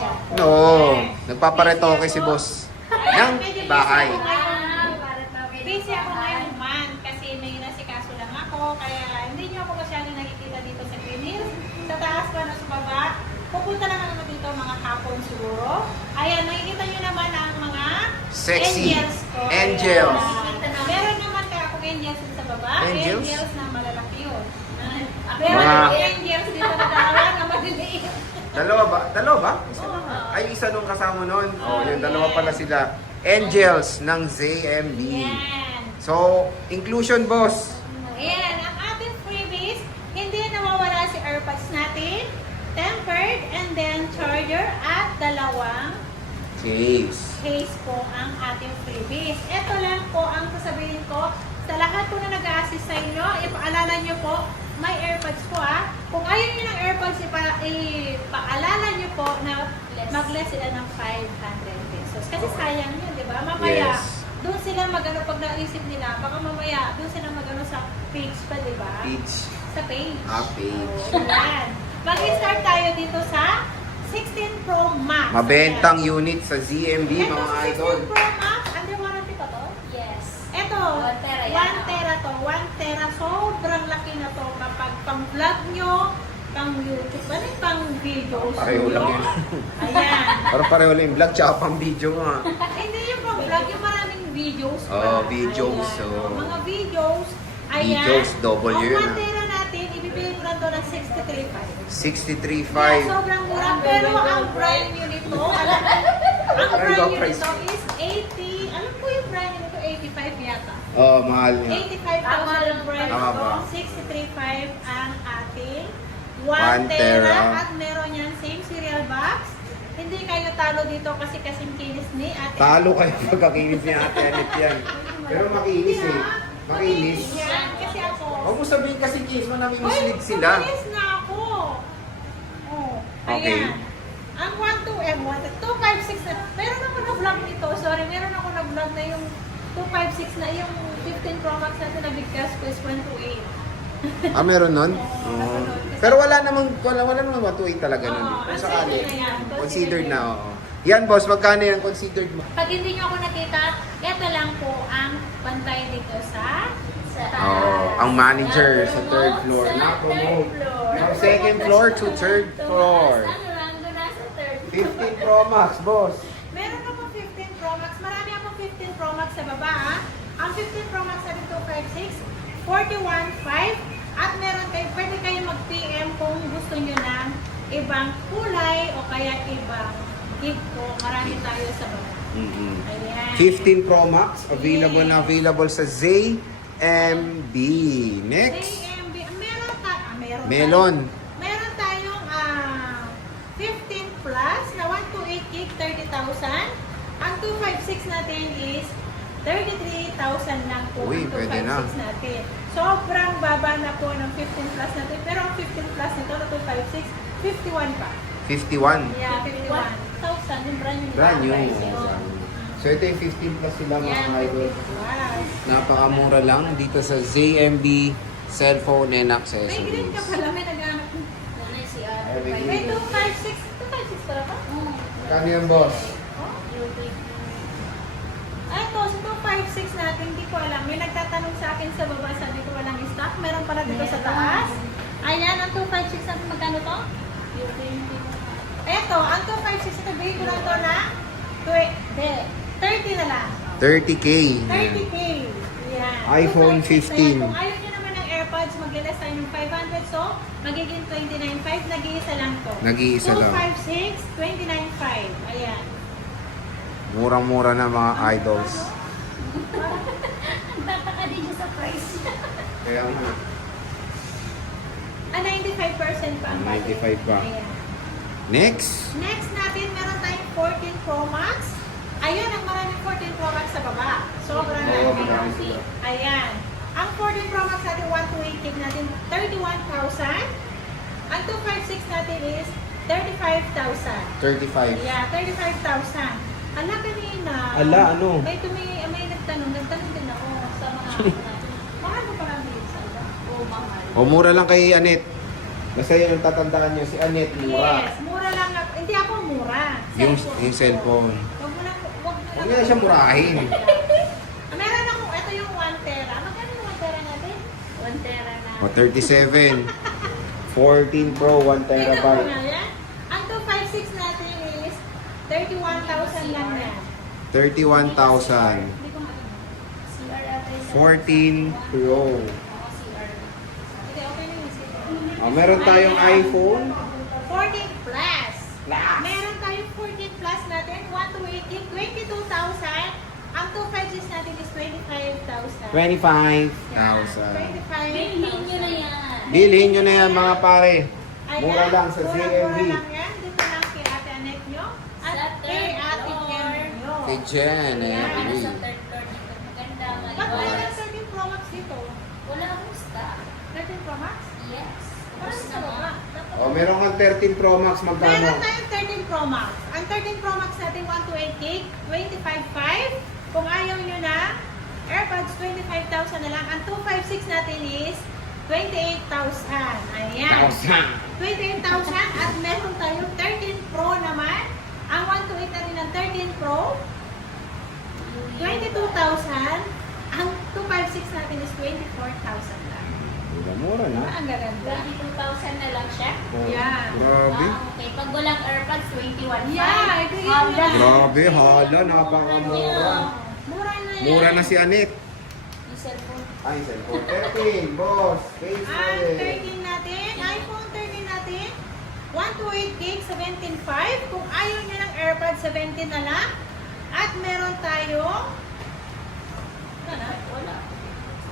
siya. Oo, nagpaparetoke si boss ng bahay. Busy ako ngayong month kasi may nasikaso lang ako. Kaya hindi nyo ako masyadong nakikita dito sa Green Hills. Sa taas pa na sa baba. Pupunta lang ako dito mga hapon siguro. Ayan, nakikita nyo naman ang mga Sexy angels ko. angels. Ayan. Meron naman kaya akong angels dito sa baba. Angels? Angels na malalaki yun. Ako, Meron Mga- akong angels dito na dalawa na maliliit. Dalawa ba? Dalawa ba? Isa lang. Ay, isa nung kasama nun. Oh, yung dalawa pala sila. Angels ng ZMB. Yan. So, inclusion boss. Ayan, ang ating freebies, hindi nawawala si AirPods natin, tempered, and then charger, at dalawang Case. case po ang ating freebies. Ito lang po ang sasabihin ko sa lahat po na nag-a-assist sa inyo. Ipaalala nyo po, may AirPods po ah. Kung ayaw nyo ng AirPods, ipaalala nyo po na mag-less sila ng 500 pesos. Kasi sayang yun, di ba? Mamaya, Yes. doon sila mag-ano pag naisip nila, baka mamaya, doon sila mag-ano sa page pa, di ba? Page. Sa page. Page. So, yan. Mag-start tayo dito sa 16 Pro Max. Mabentang Ayan. unit sa ZMB, Ito mga sa 16 idol. Pro Max, under warranty pa to? yes. Ito, 1 tera yan. 1 tera to. 1 tera, sobrang laki na to. Kapag pang-vlog nyo, pang-YouTube, ano yung pang-videos Pareho lang nyo? yun. Ayan. Parang pareho lang yung vlog, tsaka pang video nga. Hindi yung pang-vlog, yung maraming videos pa. Oh, videos, Ayan. oh. Mga videos. Ayan. Videos, double Ang yun, 1 ah. tera natin, ibibigay ko lang to ng 63.5. 63.5. Sobrang mura, pero ang brand new nito, alam mo, ang brand new price? nito is 80, alam ko yung brand new nito, 85 yata. Oh, mahal niya. 85,000 ang brand Tama nito, ba? 63.5 ang ating 1 1 tera, tera. at meron yan same cereal box. Hindi kayo talo dito kasi kasing kinis ni ate. Talo kayo pagkakinis ni Ate Anet yan. Pero makinis eh. Makinis. Yan, kasi ako. Huwag mo sabihin kasi kinis mo namin Hoy, mislead sila. makinis na ako. Oh, Okay. ayan. Ang 256 na, meron ako na vlog nito, sorry, meron ako na vlog na yung 256 na yung 15 Pro Max natin na bigkas ko is 128. Ah, meron nun? Oo, Oo. meron. Pero wala namang 128 talaga nun. Oo, Kung considered sakali. na yan. Considered na, oo. Yan boss, magkano yung considered mo? Pag hindi nyo ako nakita, ito lang po ang bantay dito sa taas. Oh, ang manager sa third floor. Na-promote. From second floor to third floor. Ano lang, doon nasa third. 15 Pro Max, boss. Meron ako 15 Pro Max. Marami akong 15 Pro Max sa baba. Ha? Ang 15 Pro Max sa 256, 41.5. At meron kayo, pwede kayo mag-PM kung gusto nyo ng ibang kulay o kaya ibang gift ko. Marami tayo sa baba. Ayan. 15 Pro Max, available Yes. na available sa ZMB. Next, JMB. Meron Melon. Meron tayong 15 plus na 128 gig, 30,000. Ang 256 natin is 33,000 lang po. Uy, ang pwede 256 na. natin. Sobrang baba na po ng 15 plus natin. Pero ang 15 plus nito na 256, 51 pa. 51. Yeah, 51,000. Yung brand new. Brand new. price. So ito yung 15 plus sila mga Yan, idol. 15 plus. Napakamura lang dito sa ZMB cellphone and May green ka accessories. pala, may nag-anak. Nanay si Ate. Ay, may May green. 256. 256 pala ba? Kano yan, boss? Oh? Ito, sa 256 natin, hindi ko alam. May nagtatanong sa akin sa baba, sabi ko walang stock. Meron pala dito sa taas. Ayan, ang 256 natin, magkano to? Ito, ang 256 ito, bigay ko lang to na 30 na lang. 30K. 30K. Yan. iPhone 256 na 15. yan. Kung ayaw nyo naman ng AirPods, maglilas tayo ng 500. So, magiging 29.5. Nag-iisa lang to. Nag-iisa lang. 256, 29.5. Ayan. Murang-mura na mga idols. Tataka din siya sa price. Kaya nga. 95% pa ang 95 pa. Ayan. Next. Next natin, meron tayong 14 Pro Max. Ayun, ang maraming 14 Pro Max sa baba. Sobrang Oo, dami. marami sila. Ayan. Ang 14 Pro Max natin, 128 gig natin, 31,000. Ang 256 natin is 35,000. 35. Yeah, 35,000. Ala, kanina. Ala, ano? May nagtanong din ako sa mga ano natin. Mahal mo parang din sa ala. Oo, mahal. O mura lang kay Anet. Basta yun ang tatandaan nyo, si Anet mura. Yes, mura lang. Hindi ako mura. Yung cellphone. Huwag mo na, Huwag niya siya murahin. Meron ako, ito yung 1 tera. Magkano yung 1 tera natin? 1 tera na. O, 37. 14 Pro, 1 Tingnan mo terabyte. nga yan. Ang 256 natin is 31,000 lang yan. 31,000. Hindi ko makita. CR ata yun. 14 Pro. Oo, CR. Hindi, okay na yung zero. O, meron tayong iPhone. 14 plus. Meron tayong 14 plus natin. 128 gig, 22,000. Ang 256 natin is 25,000. 25,000. 25,000. Bilhin nyo na yan. Bilhin nyo na yan mga pare. Ayan, Mura lang sa mura-mura ZMB. lang yan. Dito lang kay Ate Anet nyo. At Sa kay third Ate floor. Jen nyo. Kay Jen. Ano Ayan. sa third floor dito? Maganda, Ba't wala maliwanag. ng 13 Pro Max dito? Wala akong stock. 13 Pro Max? Yes. Parang Tapos sa baba. O, meron kang 13 Pro Max. Magkano? Meron tayong 13 Pro Max. Ang 13 Pro Max natin 128 gig, 25,500. Kung ayaw nyo na, AirPods 25,000 na lang. Ang 256 natin is 28,000. Ayan. 28,000 at meron tayong 13 Pro naman. Ang 128 natin ng 13 Pro, 22,000. Ang 256 natin is 24,000 lang. Mura na. Ang gaganda. 22,000 na lang siya. Oh, Yan. Grabe. Okay. Pag walang AirPods, 21,500. Yeah, ito yun Hala. lang. Grabe, hala. Napakamura. Mura na yan. Mura na si Anet. Yung cellphone. Ay, cellphone. 13, boss. Face Ang wallet. 13 natin, iPhone 13 natin, 128 gig, 17.5. Kung ayaw nyo ng AirPods, 17 na lang. At meron tayong, ano, Wala.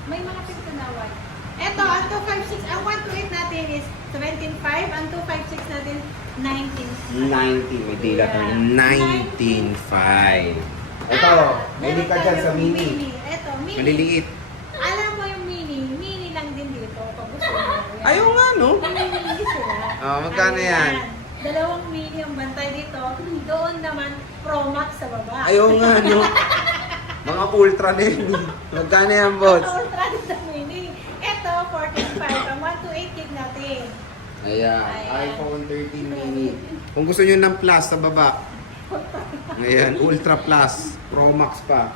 may mga pagtanawan. Ito, ang 256, ang 128 natin is 17.5. Ang 256 natin, 19. 19. May dila tayo. 19.5. Ito, may ka dyan sa mini. Ito, mini. Maliliit. Alam mo yung mini lang din dito. Pag gusto mo. Yan. Ayaw nga, no? Mini sila. Ah, magkano yan? Dalawang mini ang bantay dito. Doon naman, Pro Max sa baba. Ayaw nga, no? Mga ultra na yun. Magkano yan, boss? Ultra dito mini. Ito, 45. Ang 128 gig natin. Ayan, Ayan. iPhone 13 mini. Kung gusto nyo ng plus sa baba. Ayan, Ultra Plus. Pro Max pa.